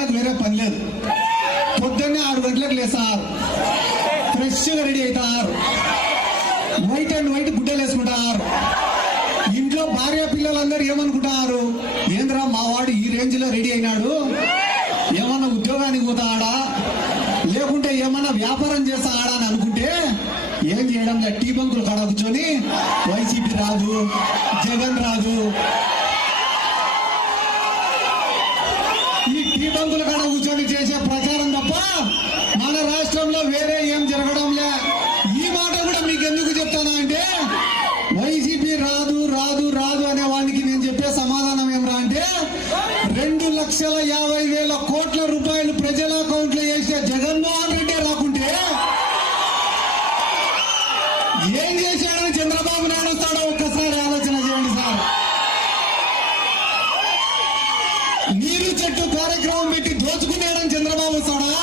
వాళ్ళకి వేరే పని లేదు. పొద్దున్నే ఆరు గంటలకు లేసారు ఫ్రెష్గా రెడీ అవుతారు. వైట్ అండ్ వైట్ గుడ్డలు వేసుకుంటారు. ఇంట్లో భార్య పిల్లలందరూ ఏమనుకుంటారు? ఏంద్రా మా వాడు ఈ రేంజ్లో రెడీ అయినాడు? ఏమన్నా ఉద్యోగానికి పోతాడా? లేకుంటే ఏమన్నా వ్యాపారం చేస్తాడా అని అనుకుంటే ఏం చేయడం టీ బంకులు కాడ కూర్చొని వైసీపీ రాదు జగన్ రాదు ఈ కాడ కూర్చొని చేసే ప్రచారం తప్ప మన రాష్ట్రంలో వేరే ఏం జరగడం లే ఈ మాట కూడా మీకు ఎందుకు చెప్తానా అంటే వైసీపీ రాదు రాదు రాదు అనే వాడికి నేను చెప్పే సమాధానం ఏమరా అంటే రెండు లక్షల యాభై వేల కోట్ల రూపాయలు ప్రజల అకౌంట్లో వేసే జగన్మోహన్ రెడ్డి రాకుంటే ఏం చేశాడని చంద్రబాబు నాయుడు వస్తాడో నీరు చెట్టు కార్యక్రమం పెట్టి దోచుకునేయడం చంద్రబాబు వస్తాడా?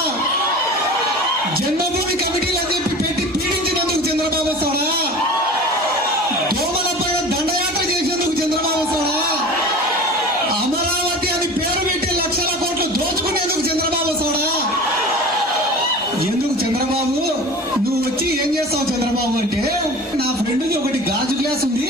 జన్మభూమి కమిటీలు అని చెప్పి పెట్టి పీడించినందుకు చంద్రబాబు వస్తాడా? దోమలపై దండయాత్ర చేసేందుకు చంద్రబాబు వస్తాడా? అమరావతి అని పేరు పెట్టి లక్షల కోట్లు దోచుకునేందుకు చంద్రబాబు వస్తాడా? ఎందుకు చంద్రబాబు? నువ్వు వచ్చి ఏం చేస్తావు చంద్రబాబు అంటే నా ఫ్రెండ్కి ఒకటి గాజు గ్లాస్ ఉంది